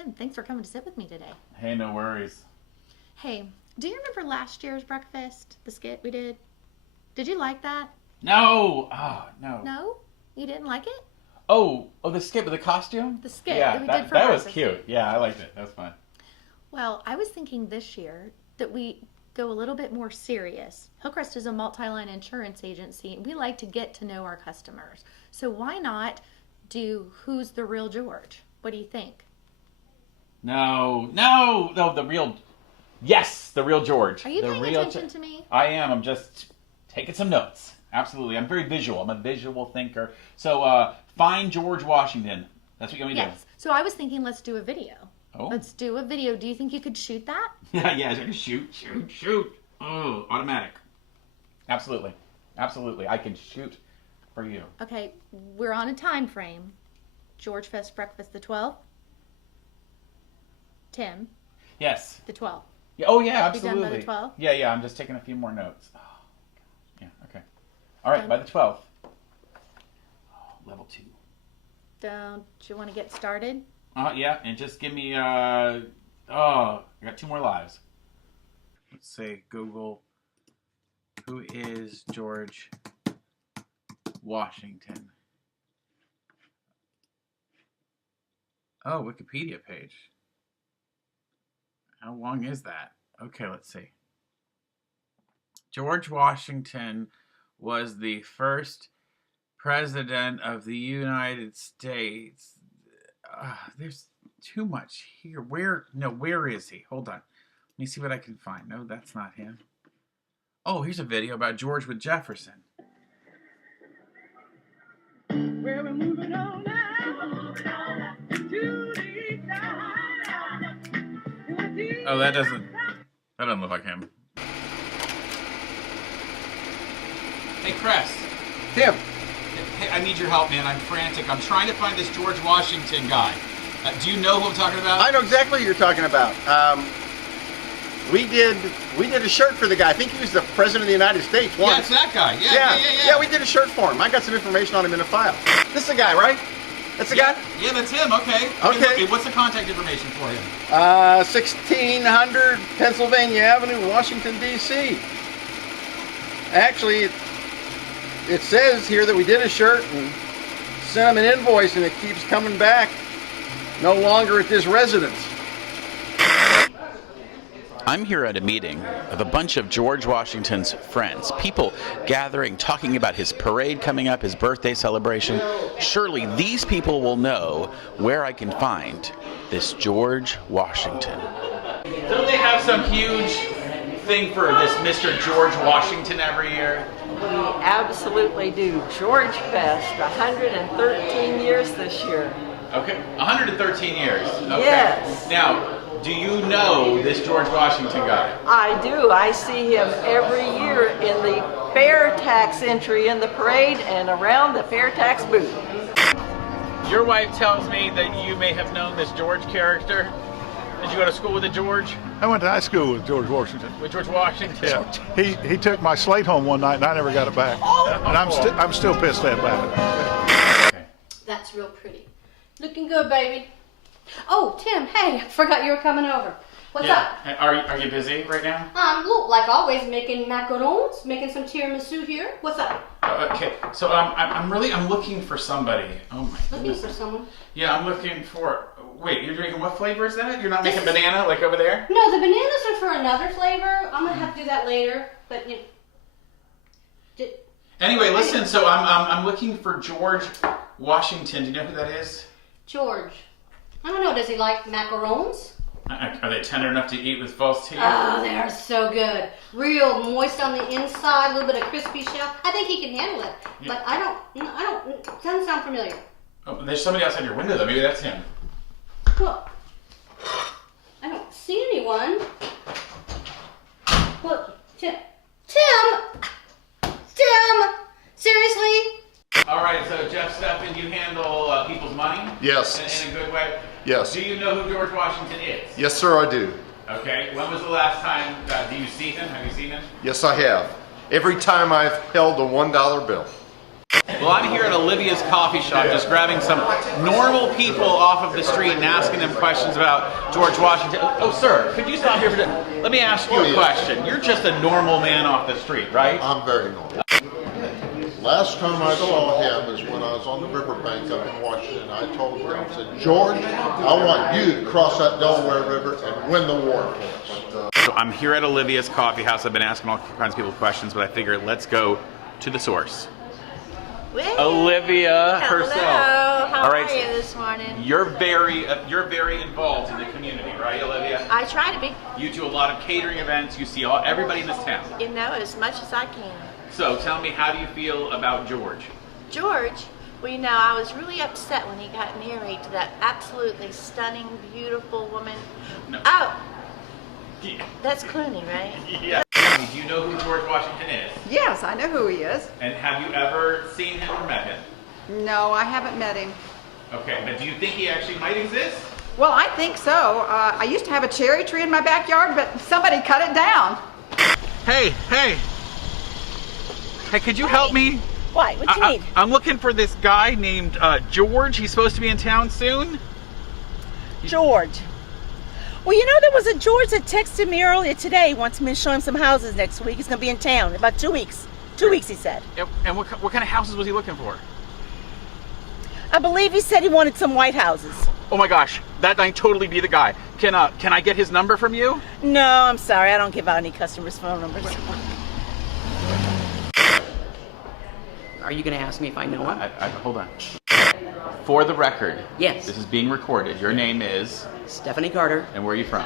Tim, thanks for coming to sit with me today. Hey, no worries. Hey, do you remember last year's breakfast, the skit we did? Did you like that? No! Oh, no. No? You didn't like it? Oh, the skit with the costume? The skit yeah, that we did for that was breakfast. cute. Yeah, I liked it. That was fun. Well, I was thinking this year that we go a little bit more serious. Hillcrest is a multi-line insurance agency, and we like to get to know our customers. So why not do Who's the Real George? What do you think? No, the real... Yes, the real George. Are you the paying real attention to me? I am. I'm just taking some notes. Absolutely. I'm very visual. I'm a visual thinker. So, find George Washington. That's what you want me to do? Yes. So I was thinking let's do a video. Oh. Let's do a video. Do you think you could shoot that? Yeah, I can shoot. Oh, automatic. Absolutely. I can shoot for you. Okay, we're on a time frame. GeorgeFest breakfast the 12th. Tim, Yes. the 12th. Yeah, oh, yeah, Be done absolutely. by the 12th? Yeah, I'm just taking a few more notes. Oh, gosh. Yeah, okay. All right, by the 12th. Oh, level 2. Don't you want to get started? Yeah, and just give me, I got 2 more lives. Let's say Google, who is George Washington? Oh, Wikipedia page. How long is that? Okay, let's see. George Washington was the first president of the United States. There's too much here. Where is he? Hold on. Let me see what I can find. No, that's not him. Oh, here's a video about George with Jefferson. We're moving on now to the Oh, that doesn't look like him. Hey, Cress. Tim. Hey, I need your help, man. I'm frantic. I'm trying to find this George Washington guy. Do you know who I'm talking about? I know exactly what you're talking about. We did a shirt for the guy. I think he was the president of the United States once. Yeah, it's that guy. Yeah, We did a shirt for him. I got some information on him in a file. This is the guy, right? That's the guy? Yeah, that's him. Okay. Okay. What's the contact information for him? 1600 Pennsylvania Avenue, Washington, D.C. Actually, it says here that we did a shirt and sent him an invoice, and it keeps coming back. No longer at this residence. I'm here at a meeting of a bunch of George Washington's friends, people gathering, talking about his parade coming up, his birthday celebration. Surely these people will know where I can find this George Washington. Don't they have some huge thing for this Mr. George Washington every year? We absolutely do. GeorgeFest, 113 years this year. Okay, 113 years. Okay. Yes. Now, do you know this George Washington guy? I do. I see him every year in the fair tax entry in the parade and around the fair tax booth. Your wife tells me that you may have known this George character. Did you go to school with a George? I went to high school with George Washington. With George Washington? Yeah, he took my slate home one night and I never got it back. And I'm still pissed about it. Okay. That's real pretty. Looking good, baby. Oh, Tim, hey, I forgot you were coming over. What's up? Are you busy right now? Look, like always, making macarons, making some tiramisu here. What's up? Okay, so I'm looking for somebody. Oh my Looking goodness. for someone. Yeah, I'm looking for. Wait, you're drinking what flavor is that? You're not making banana like over there? No, the bananas are for another flavor. I'm gonna have to do that later. But you. Anyway, listen. So I'm looking for George Washington. Do you know who that is? George. I don't know. Does he like macarons? Are they tender enough to eat with false teeth? Oh, they are so good. Real moist on the inside, a little bit of crispy shell. I think he can handle it. Yeah. But I don't. Doesn't sound familiar. Oh, there's somebody outside your window though. Maybe that's him. Look, I don't see anyone. Look, Tim, seriously? All right, so Jeff Steffen, you handle people's money? Yes. In a good way? Yes. Do you know who George Washington is? Yes, sir, I do. Okay. When was the last time, do you see him? Have you seen him? Yes, I have. Every time I've held a $1 bill. Well, I'm here at Olivia's coffee shop just grabbing some normal people off of the street and asking them questions about George Washington. Oh, sir, could you stop here for a second? Let me ask you a question. You're just a normal man off the street, right? I'm very normal. Last time I saw him is when I was on the riverbank up in Washington. I told him, I said, George, I want you to cross that Delaware River and win the war for us. So I'm here at Olivia's coffee house. I've been asking all kinds of people questions, but I figured let's go to the source. Olivia herself. Hello. How All right, are you this morning? You're very involved in the community, right, Olivia? I try to be. You do a lot of catering events. You see everybody in this town. You know, as much as I can. So tell me, how do you feel about George? George, well, you know, I was really upset when he got married to that absolutely stunning, beautiful woman. No. Oh, Yeah. that's Clooney, right? Yeah. Do you know who George Washington is? Yes, I know who he is. And have you ever seen him or met him? No, I haven't met him. Okay, but do you think he actually might exist? Well, I think so. I used to have a cherry tree in my backyard, but somebody cut it down. Hey, could you help me? What? What do you need? I'm looking for this guy named George. He's supposed to be in town soon. George. Well, you know, there was a George that texted me earlier today. He wants me to show him some houses next week. He's going to be in town in about 2 weeks. 2 weeks, he said. And what kind of houses was he looking for? I believe he said he wanted some white houses. Oh my gosh, that might totally be the guy. Can I get his number from you? No, I'm sorry. I don't give out any customers' phone numbers. Are you going to ask me if I know him? Hold on. For the record, Yes. This is being recorded. Your name is? Stephanie Carter, And where are you from?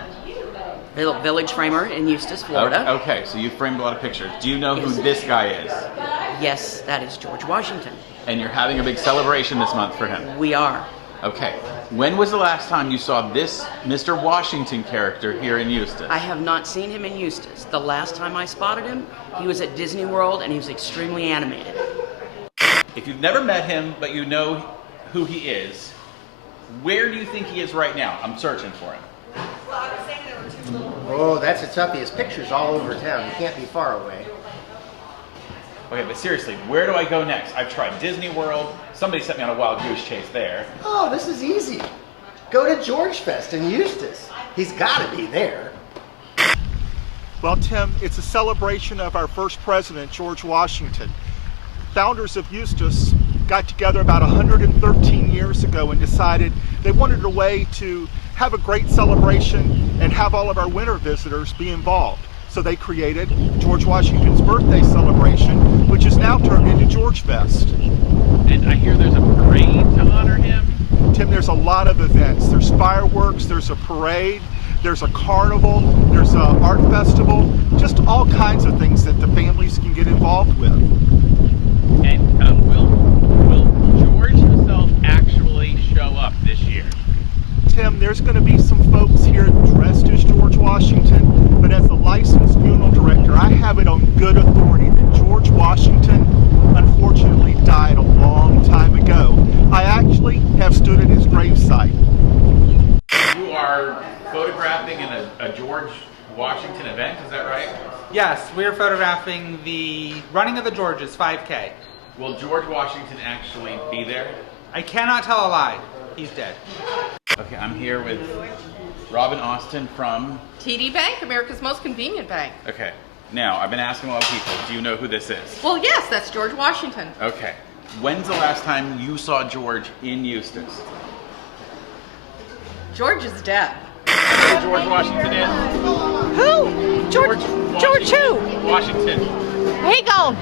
village framer in Eustis, Florida. Okay, so you framed a lot of pictures. Do you know Yes. who this guy is? Yes, that is George Washington. And you're having a big celebration this month for him. We are. Okay. When was the last time you saw this Mr. Washington character here in Eustis? I have not seen him in Eustis. The last time I spotted him, he was at Disney World and he was extremely animated. If you've never met him, but you know who he is, where do you think he is right now? I'm searching for him. Oh, that's a toughie. His picture's all over town. You can't be far away. Okay, but seriously, where do I go next? I've tried Disney World. Somebody sent me on a wild goose chase there. Oh, this is easy. Go to GeorgeFest in Eustis. He's got to be there. Well, Tim, it's a celebration of our first president, George Washington. Founders of Eustis got together about 113 years ago and decided they wanted a way to have a great celebration and have all of our winter visitors be involved. So they created George Washington's birthday celebration, which is now turned into GeorgeFest. And I hear there's a parade to honor him. Tim, there's a lot of events. There's fireworks, there's a parade, there's a carnival, there's an art festival, just all kinds of things that the families can get involved with. And will George himself actually show up this year? Tim, there's going to be some folks here dressed as George Washington, but as a licensed funeral director, I have it on good authority that George Washington unfortunately died a long time ago. I actually have stood at his gravesite. You are photographing in a George Washington event, is that right? Yes, we're photographing the running of the Georges 5K. Will George Washington actually be there? I cannot tell a lie. He's dead. Okay, I'm here with Robin Austin from... TD Bank, America's most convenient bank. Okay, now, I've been asking a lot of people, do you know who this is? Well, yes, that's George Washington. Okay. When's the last time you saw George in Eustis? George is dead. Who George Washington is? Who? George who? Washington. He gone.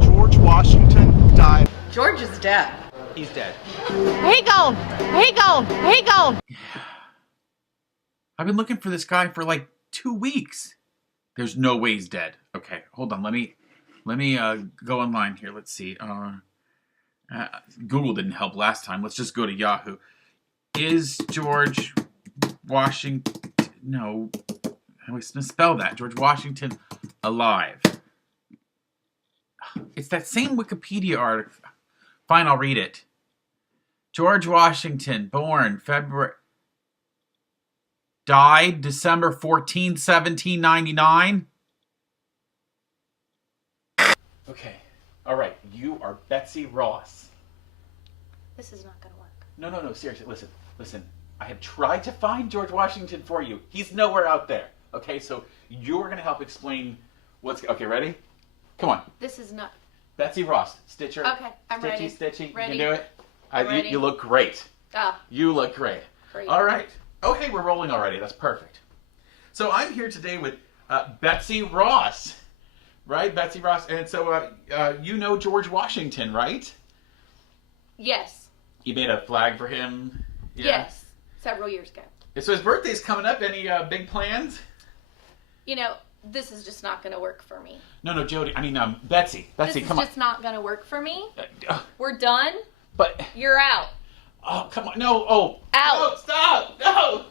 George Washington died. George is dead. He's dead. He gone. He gone. He gone. I've been looking for this guy for like 2 weeks. There's no way he's dead. Okay, hold on. Let me go online here. Let's see. Google didn't help last time. Let's just go to Yahoo. Is George Washington? No, how do I spell that? George Washington alive? It's that same Wikipedia article. Fine, I'll read it. George Washington, born February, died December 14, 1799. Okay. All right, you are Betsy Ross. This is not going to work. No, seriously, listen. I have tried to find George Washington for you. He's nowhere out there. Okay, so you're going to help explain what's... Okay, ready? Come on. This is not... Betsy Ross, Stitcher. Okay, I'm ready. Stitchy, Ready. you can do it? Ready. You look great. Ah. You look great. Great. All right. Okay, we're rolling already. That's perfect. So I'm here today with Betsy Ross. Right, Betsy Ross. And so you know George Washington, right? Yes. You made a flag for him? Yeah. Yes. Several years ago. So his birthday's coming up. Any big plans? You know, this is just not going to work for me. No, Jodie. I mean, Betsy. Betsy, come on. This is just not going to work for me. We're done. But... You're out. Oh, come on. No. Oh. Out. No, stop. No.